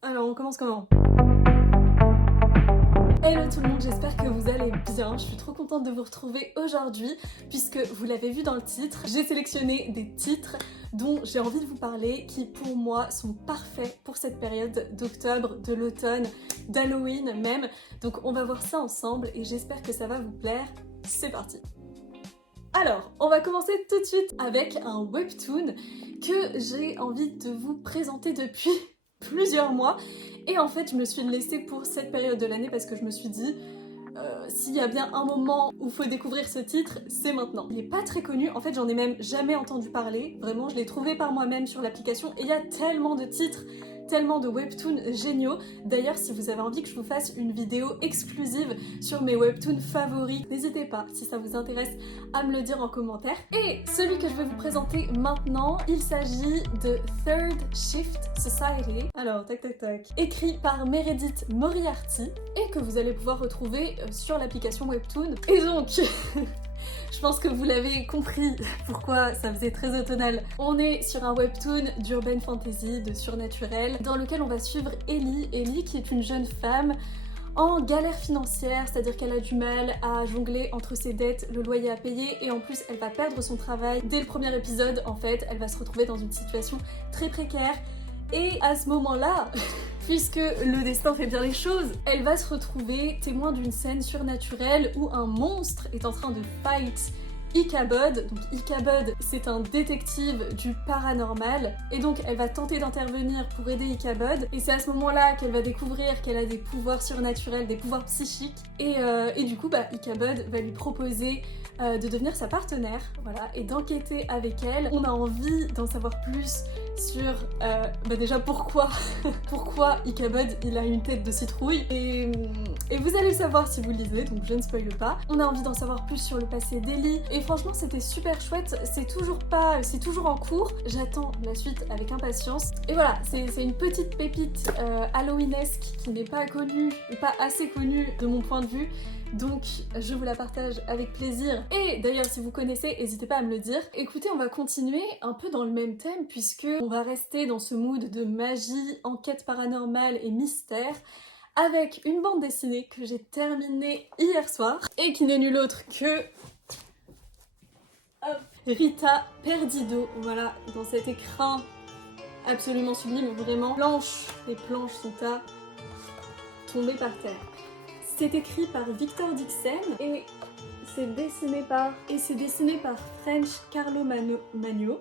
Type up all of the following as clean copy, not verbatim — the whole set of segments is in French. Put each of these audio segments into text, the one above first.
Alors on commence comment? Hello tout le monde, j'espère que vous allez bien. Je suis trop contente de vous retrouver aujourd'hui puisque vous l'avez vu dans le titre, j'ai sélectionné des titres dont j'ai envie de vous parler qui pour moi sont parfaits pour cette période d'octobre, de l'automne, d'Halloween même. Donc on va voir ça ensemble et j'espère que ça va vous plaire. C'est parti! Alors, on va commencer tout de suite avec un webtoon que j'ai envie de vous présenter depuis plusieurs mois. Et en fait, je me suis laissée pour cette période de l'année parce que je me suis dit, s'il y a bien un moment où il faut découvrir ce titre, c'est maintenant. Il n'est pas très connu, en fait j'en ai même jamais entendu parler, vraiment je l'ai trouvé par moi-même sur l'application et il y a tellement de titres, tellement de webtoons géniaux. D'ailleurs, si vous avez envie que je vous fasse une vidéo exclusive sur mes webtoons favoris, n'hésitez pas, si ça vous intéresse, à me le dire en commentaire. Et celui que je vais vous présenter maintenant, il s'agit de Third Shift Society. Alors, tac tac tac. Écrit par Meredith Moriarty et que vous allez pouvoir retrouver sur l'application Webtoon. Et donc... Je pense que vous l'avez compris pourquoi ça faisait très automnal. On est sur un webtoon d'urban fantasy, de surnaturel, dans lequel on va suivre Ellie. Ellie qui est une jeune femme en galère financière, c'est-à-dire qu'elle a du mal à jongler entre ses dettes, le loyer à payer, et en plus elle va perdre son travail. Dès le premier épisode, en fait, elle va se retrouver dans une situation très précaire. Et à ce moment-là, puisque le destin fait bien les choses, elle va se retrouver témoin d'une scène surnaturelle où un monstre est en train de fight Ichabod. Donc Ichabod, c'est un détective du paranormal et donc elle va tenter d'intervenir pour aider Ichabod et c'est à ce moment-là qu'elle va découvrir qu'elle a des pouvoirs surnaturels, des pouvoirs psychiques et du coup Ichabod va lui proposer de devenir sa partenaire, voilà, et d'enquêter avec elle. On a envie d'en savoir plus sur déjà pourquoi Ichabod il a une tête de citrouille et vous allez le savoir si vous lisez, donc je ne spoile pas. On a envie d'en savoir plus sur le passé d'Ellie et franchement c'était super chouette, c'est toujours en cours, j'attends la suite avec impatience. Et voilà, c'est une petite pépite halloweenesque qui n'est pas connue ou pas assez connue de mon point de vue. Donc je vous la partage avec plaisir. Et d'ailleurs si vous connaissez, n'hésitez pas à me le dire. Écoutez, on va continuer un peu dans le même thème puisque on va rester dans ce mood de magie, enquête paranormale et mystère avec une bande dessinée que j'ai terminée hier soir et qui n'est nulle autre que Rita Perdido. Voilà, dans cet écrin absolument sublime, vraiment. Les planches sont à tomber par terre. C'est écrit par Victor Dixon et c'est dessiné par French Carlo Magno.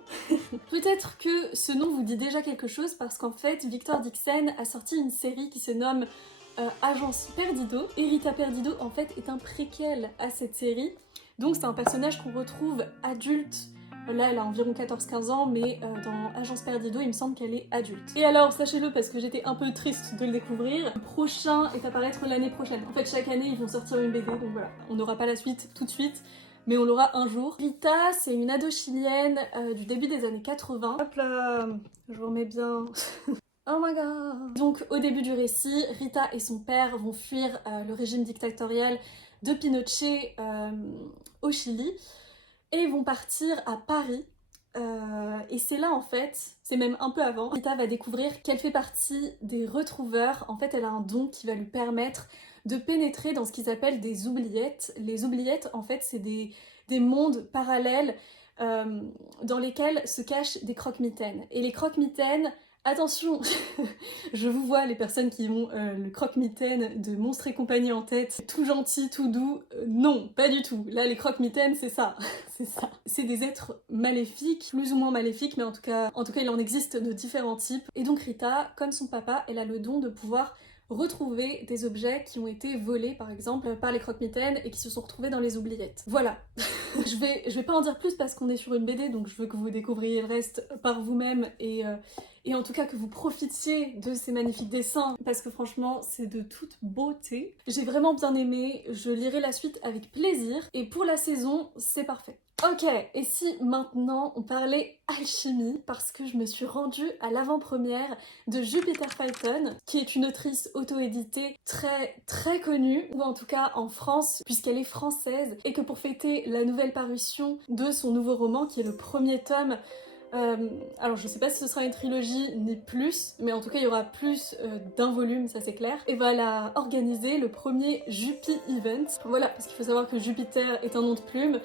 Peut-être que ce nom vous dit déjà quelque chose parce qu'en fait Victor Dixon a sorti une série qui se nomme Agence Perdido et Rita Perdido en fait est un préquel à cette série. Donc c'est un personnage qu'on retrouve adulte. Là, elle a environ 14-15 ans, mais dans Agence Perdido, il me semble qu'elle est adulte. Et alors, sachez-le, parce que j'étais un peu triste de le découvrir, le prochain est à paraître l'année prochaine. En fait, chaque année, ils vont sortir une BD, donc voilà. On n'aura pas la suite tout de suite, mais on l'aura un jour. Rita, c'est une ado chilienne du début des années 80. Hop là, je vous remets bien... Oh my god! Donc, au début du récit, Rita et son père vont fuir le régime dictatorial de Pinochet au Chili. Et vont partir à Paris. Et c'est là en fait, c'est même un peu avant, Rita va découvrir qu'elle fait partie des retrouveurs. En fait, elle a un don qui va lui permettre de pénétrer dans ce qu'ils appellent des oubliettes. Les oubliettes, en fait, c'est des mondes parallèles dans lesquels se cachent des croque-mitaines. Et les croque-mitaines, attention, je vous vois les personnes qui ont le croque-mitaine de Monstres et compagnie en tête, tout gentil, tout doux, non, pas du tout. Là, les croque-mitaines, c'est ça, c'est ça. C'est des êtres maléfiques, plus ou moins maléfiques, mais en tout cas, il en existe de différents types. Et donc Rita, comme son papa, elle a le don de pouvoir retrouver des objets qui ont été volés, par exemple, par les croque-mitaines et qui se sont retrouvés dans les oubliettes. Voilà. Je vais pas en dire plus parce qu'on est sur une BD, donc je veux que vous découvriez le reste par vous-même et en tout cas que vous profitiez de ces magnifiques dessins parce que franchement c'est de toute beauté. J'ai vraiment bien aimé, je lirai la suite avec plaisir et pour la saison c'est parfait. Ok, et si maintenant on parlait alchimie parce que je me suis rendue à l'avant-première de Jupiter Phaeton qui est une autrice auto-éditée très connue ou en tout cas en France puisqu'elle est française et que pour fêter la nouvelle parution de son nouveau roman qui est le premier tome Alors je sais pas si ce sera une trilogie ni plus, mais en tout cas il y aura plus d'un volume, ça c'est clair. Et va la organiser le premier Jupi Event. Voilà, parce qu'il faut savoir que Jupiter est un nom de plume.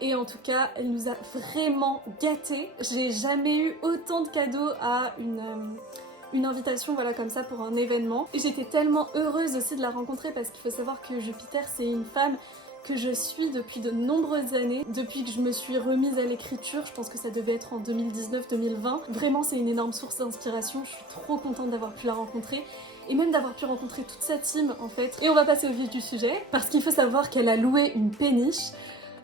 Et en tout cas, elle nous a vraiment gâtés. J'ai jamais eu autant de cadeaux à une invitation, voilà, comme ça pour un événement. Et j'étais tellement heureuse aussi de la rencontrer parce qu'il faut savoir que Jupiter, c'est une femme que je suis depuis de nombreuses années, depuis que je me suis remise à l'écriture, je pense que ça devait être en 2019-2020. Vraiment, c'est une énorme source d'inspiration, je suis trop contente d'avoir pu la rencontrer. Et même d'avoir pu rencontrer toute sa team en fait. Et on va passer au vif du sujet, parce qu'il faut savoir qu'elle a loué une péniche.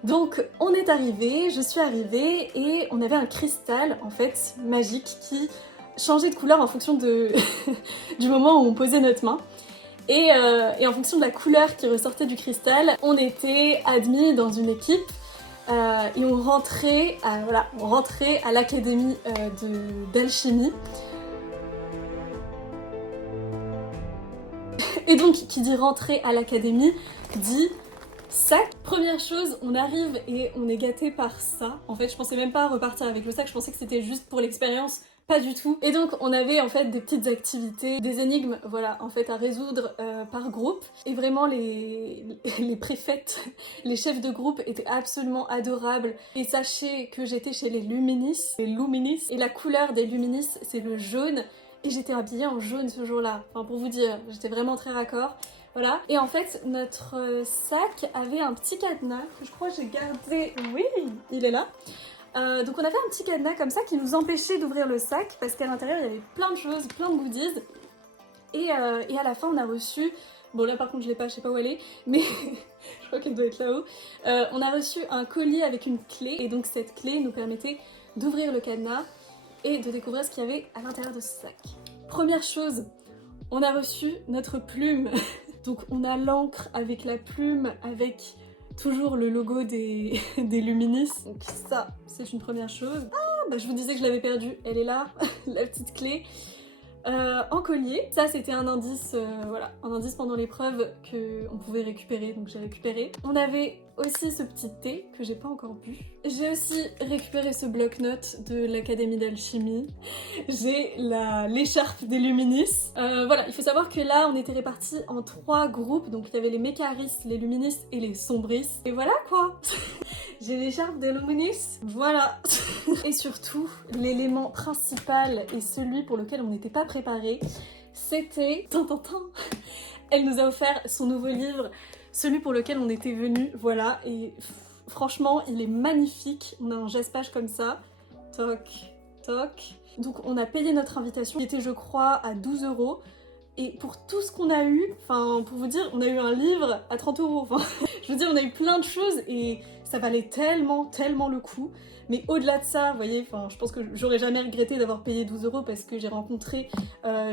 Donc on est arrivé, je suis arrivée et on avait un cristal en fait magique qui changeait de couleur en fonction du moment où on posait notre main. Et en fonction de la couleur qui ressortait du cristal, on était admis dans une équipe et on rentrait à l'académie d'alchimie. Et donc qui dit rentrer à l'académie dit sac. Première chose, on arrive et on est gâté par ça. En fait, je pensais même pas repartir avec le sac, je pensais que c'était juste pour l'expérience. Pas du tout. Et donc on avait en fait des petites activités, des énigmes, voilà, en fait à résoudre par groupe. Et vraiment les préfètes, les chefs de groupe étaient absolument adorables. Et sachez que j'étais chez les Luminis, et la couleur des Luminis c'est le jaune. Et j'étais habillée en jaune ce jour-là. Enfin pour vous dire, j'étais vraiment très raccord. Voilà. Et en fait, notre sac avait un petit cadenas que je crois que j'ai gardé. Oui, il est là. Donc on avait un petit cadenas comme ça qui nous empêchait d'ouvrir le sac parce qu'à l'intérieur il y avait plein de choses, plein de goodies. Et à la fin on a reçu, bon là par contre je l'ai pas, je sais pas où elle est, mais je crois qu'elle doit être là-haut. On a reçu un colis avec une clé et donc cette clé nous permettait d'ouvrir le cadenas et de découvrir ce qu'il y avait à l'intérieur de ce sac. Première chose, on a reçu notre plume. Donc on a l'encre avec la plume, avec toujours le logo des Luminis. Donc ça, c'est une première chose. Ah, bah je vous disais que je l'avais perdue. Elle est là, la petite clé. En collier. Ça, c'était un indice, voilà, un indice pendant l'épreuve qu'on pouvait récupérer, donc j'ai récupéré. On avait aussi ce petit thé que j'ai pas encore bu. J'ai aussi récupéré ce bloc-notes de l'Académie d'Alchimie. J'ai l'écharpe des Luminis. Voilà, il faut savoir que là, on était répartis en 3 groupes, donc il y avait les Mécaris, les Luminis et les Sombris. Et voilà quoi. J'ai l'écharpe des Luminis, voilà. Et surtout, l'élément principal et celui pour lequel on n'était pas préparé, c'était... Elle nous a offert son nouveau livre, celui pour lequel on était venu, voilà. Et franchement, il est magnifique. On a un geste-page comme ça. Toc, toc. Donc on a payé notre invitation, qui était je crois à 12 €. Et pour tout ce qu'on a eu, enfin pour vous dire, on a eu un livre à 30 €. Enfin, je veux dire, on a eu plein de choses et ça valait tellement, tellement le coup. Mais au-delà de ça, vous voyez, enfin, je pense que j'aurais jamais regretté d'avoir payé 12 € parce que j'ai rencontré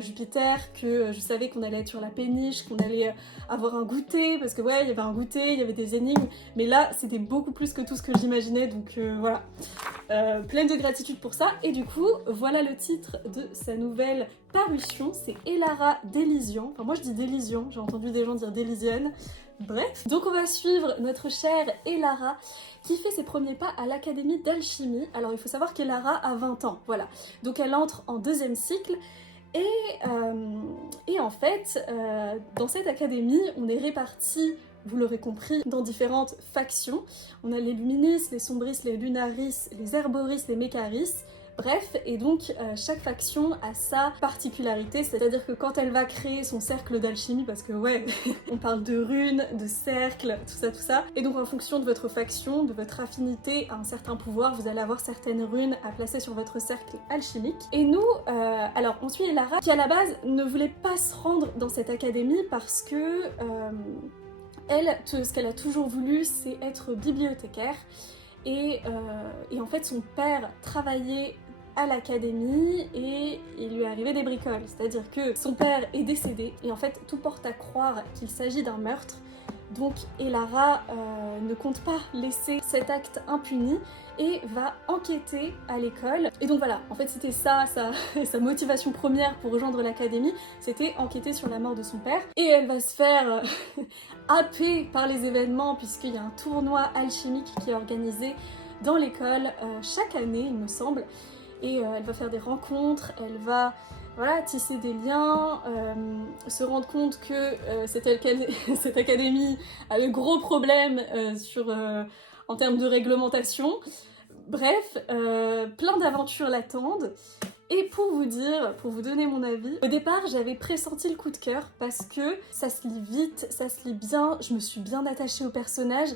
Jupiter, que je savais qu'on allait être sur la péniche, qu'on allait avoir un goûter, parce que ouais, il y avait un goûter, il y avait des énigmes. Mais là, c'était beaucoup plus que tout ce que j'imaginais, donc voilà. Pleine de gratitude pour ça. Et du coup, voilà le titre de sa nouvelle parution, c'est Elara d'Elysion. Enfin moi je dis d'Elysion, j'ai entendu des gens dire d'Elysienne. Bref, donc on va suivre notre chère Elara qui fait ses premiers pas à l'Académie d'Alchimie. Alors il faut savoir qu'Elara a 20 ans, voilà. Donc elle entre en 2e cycle et en fait, dans cette académie, on est répartis, vous l'aurez compris, dans différentes factions. On a les Luminis, les Sombris, les Lunaris, les Herboris, les Mécaris. Bref, et donc chaque faction a sa particularité, c'est-à-dire que quand elle va créer son cercle d'alchimie, parce que ouais, on parle de runes, de cercles, tout ça, et donc en fonction de votre faction, de votre affinité à un certain pouvoir, vous allez avoir certaines runes à placer sur votre cercle alchimique. Et nous, alors on suit Elara, qui à la base ne voulait pas se rendre dans cette académie parce que elle, ce qu'elle a toujours voulu, c'est être bibliothécaire. Et en fait, son père travaillait à l'académie et il lui est arrivé des bricoles. C'est-à-dire que son père est décédé et en fait, tout porte à croire qu'il s'agit d'un meurtre. Donc Elara ne compte pas laisser cet acte impuni et va enquêter à l'école. Et donc voilà, en fait c'était ça, sa motivation première pour rejoindre l'académie, c'était enquêter sur la mort de son père. Et elle va se faire happer par les événements puisqu'il y a un tournoi alchimique qui est organisé dans l'école chaque année, il me semble. et elle va faire des rencontres, elle va voilà, tisser des liens, se rendre compte que cette académie a de gros problèmes en termes de réglementation. Bref, plein d'aventures l'attendent. Et pour vous dire, pour vous donner mon avis, au départ j'avais pressenti le coup de cœur parce que ça se lit vite, ça se lit bien, je me suis bien attachée au personnage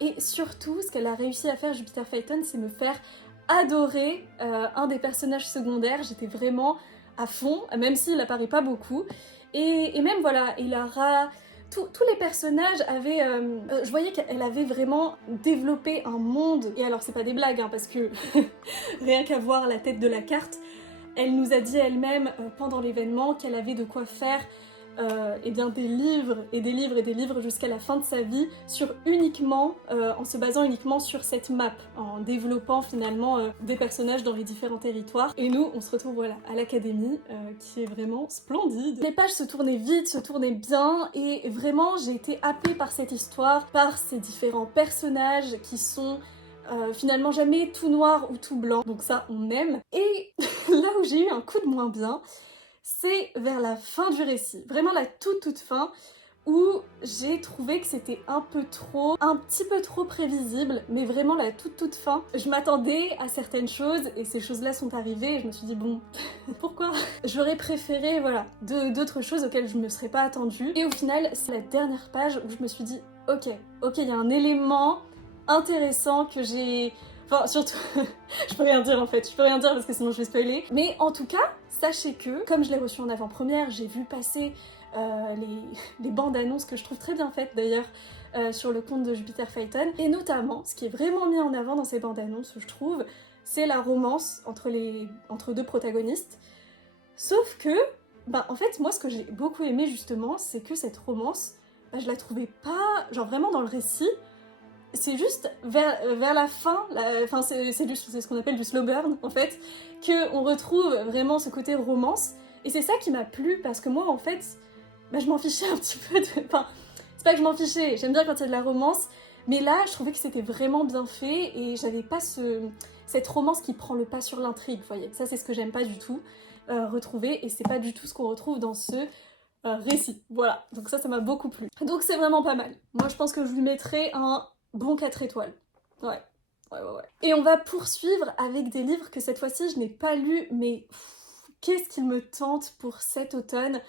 et surtout ce qu'elle a réussi à faire Jupiter Phaeton, c'est me faire adorer un des personnages secondaires. J'étais vraiment à fond, même s'il apparaît pas beaucoup. Et même voilà, Elara, tous les personnages avaient... je voyais qu'elle avait vraiment développé un monde. Et alors c'est pas des blagues, hein, parce que rien qu'à voir la tête de la carte, elle nous a dit elle-même pendant l'événement qu'elle avait de quoi faire eh bien des livres et des livres et des livres jusqu'à la fin de sa vie en se basant uniquement sur cette map, en développant finalement des personnages dans les différents territoires. Et nous, on se retrouve voilà, à l'académie qui est vraiment splendide. Les pages se tournaient vite, se tournaient bien et vraiment j'ai été happée par cette histoire, par ces différents personnages qui sont finalement jamais tout noir ou tout blanc, donc ça on aime. Et là où j'ai eu un coup de moins bien, c'est vers la fin du récit, vraiment la toute fin, où j'ai trouvé que c'était un petit peu trop prévisible, mais vraiment la toute fin. Je m'attendais à certaines choses et ces choses-là sont arrivées et je me suis dit bon, pourquoi? J'aurais préféré, voilà, d'autres choses auxquelles je me serais pas attendue. Et au final, c'est la dernière page où je me suis dit ok, il y a un élément intéressant que j'ai... Enfin, surtout, je peux rien dire en fait, je peux rien dire parce que sinon je vais spoiler. Mais en tout cas, sachez que, comme je l'ai reçu en avant-première, j'ai vu passer les bandes annonces que je trouve très bien faites d'ailleurs sur le compte de Jupiter Phaeton. Et notamment, ce qui est vraiment mis en avant dans ces bandes annonces, je trouve, c'est la romance entre deux protagonistes. Sauf que, en fait, moi ce que j'ai beaucoup aimé justement, c'est que cette romance, je la trouvais pas, genre vraiment dans le récit, c'est juste vers la fin, c'est ce qu'on appelle du slow burn en fait, qu'on retrouve vraiment ce côté romance. Et c'est ça qui m'a plu parce que moi en fait, je m'en fichais un petit peu de... Enfin, c'est pas que je m'en fichais, j'aime bien quand il y a de la romance, mais là je trouvais que c'était vraiment bien fait et j'avais pas cette romance qui prend le pas sur l'intrigue, vous voyez. Ça c'est ce que j'aime pas du tout retrouver et c'est pas du tout ce qu'on retrouve dans ce récit. Voilà, donc ça m'a beaucoup plu. Donc c'est vraiment pas mal. Moi je pense que je lui mettrais un bon 4 étoiles. Ouais. Et on va poursuivre avec des livres que cette fois-ci je n'ai pas lus, mais qu'est-ce qu'il me tente pour cet automne.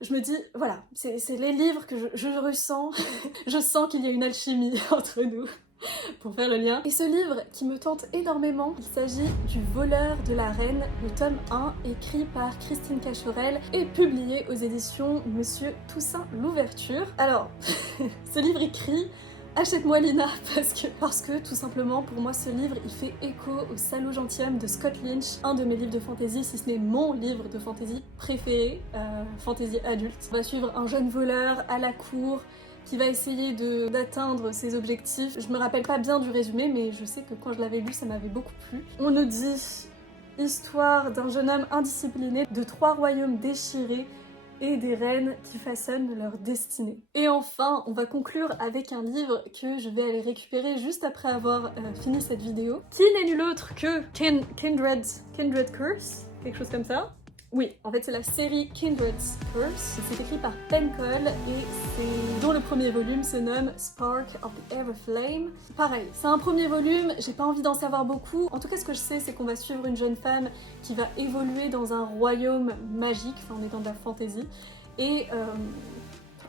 Je me dis, voilà, c'est les livres que je ressens. Je sens qu'il y a une alchimie entre nous, pour faire le lien. Et ce livre qui me tente énormément, il s'agit du Voleur de la Reine, le tome 1, écrit par Christine Cachorel et publié aux éditions Monsieur Toussaint Louverture. Alors, ce livre écrit... Achète-moi Lina, parce que tout simplement pour moi ce livre il fait écho au Salaud gentilhomme de Scott Lynch, un de mes livres de fantasy, si ce n'est mon livre de fantasy préféré, fantasy adulte. On va suivre un jeune voleur à la cour qui va essayer d'atteindre ses objectifs. Je me rappelle pas bien du résumé mais je sais que quand je l'avais lu ça m'avait beaucoup plu. On nous dit histoire d'un jeune homme indiscipliné, de 3 royaumes déchirés et des reines qui façonnent leur destinée. Et enfin, on va conclure avec un livre que je vais aller récupérer juste après avoir fini cette vidéo, qui n'est nul autre que Kindred Curse, quelque chose comme ça. Oui, en fait c'est la série Kindred's Curse, c'est écrit par Pencol et dont le premier volume se nomme Spark of the Everflame. Pareil, c'est un premier volume, j'ai pas envie d'en savoir beaucoup. En tout cas ce que je sais c'est qu'on va suivre une jeune femme qui va évoluer dans un royaume magique, enfin on est dans de la fantasy, et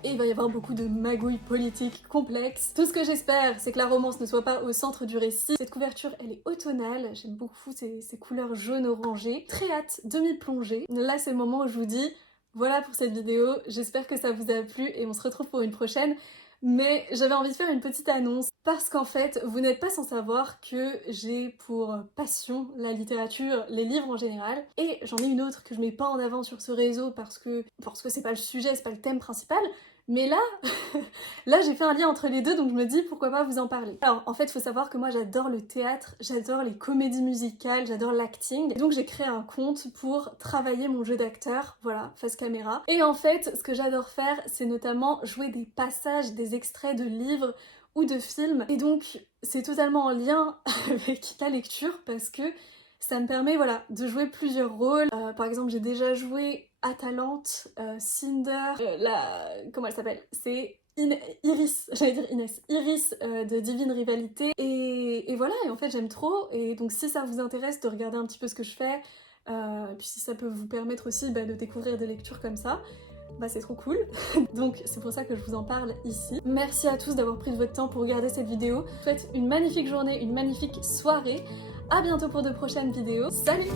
il va y avoir beaucoup de magouilles politiques complexes. Tout ce que j'espère, c'est que la romance ne soit pas au centre du récit. Cette couverture, elle est automnale, j'aime beaucoup ces couleurs jaune-orangé. Très hâte de m'y plonger. Là, c'est le moment où je vous dis, voilà pour cette vidéo, j'espère que ça vous a plu et on se retrouve pour une prochaine. Mais j'avais envie de faire une petite annonce parce qu'en fait, vous n'êtes pas sans savoir que j'ai pour passion la littérature, les livres en général. Et j'en ai une autre que je mets pas en avant sur ce réseau parce que c'est pas le sujet, c'est pas le thème principal. Mais là, là j'ai fait un lien entre les deux donc je me dis pourquoi pas vous en parler. Alors en fait il faut savoir que moi j'adore le théâtre, j'adore les comédies musicales, j'adore l'acting. Donc j'ai créé un compte pour travailler mon jeu d'acteur, voilà, face caméra. Et en fait ce que j'adore faire c'est notamment jouer des passages, des extraits de livres ou de films. Et donc c'est totalement en lien avec la lecture parce que Ça me permet voilà, de jouer plusieurs rôles. Par exemple, j'ai déjà joué Atalante, Cinder, comment elle s'appelle? C'est Iris, j'allais dire Inès, Iris de Divine Rivalité. Et voilà, et en fait j'aime trop. Et donc si ça vous intéresse de regarder un petit peu ce que je fais, puis si ça peut vous permettre aussi de découvrir des lectures comme ça, c'est trop cool. Donc c'est pour ça que je vous en parle ici. Merci à tous d'avoir pris de votre temps pour regarder cette vidéo. Je vous souhaite une magnifique journée, une magnifique soirée. À bientôt pour de prochaines vidéos. Salut!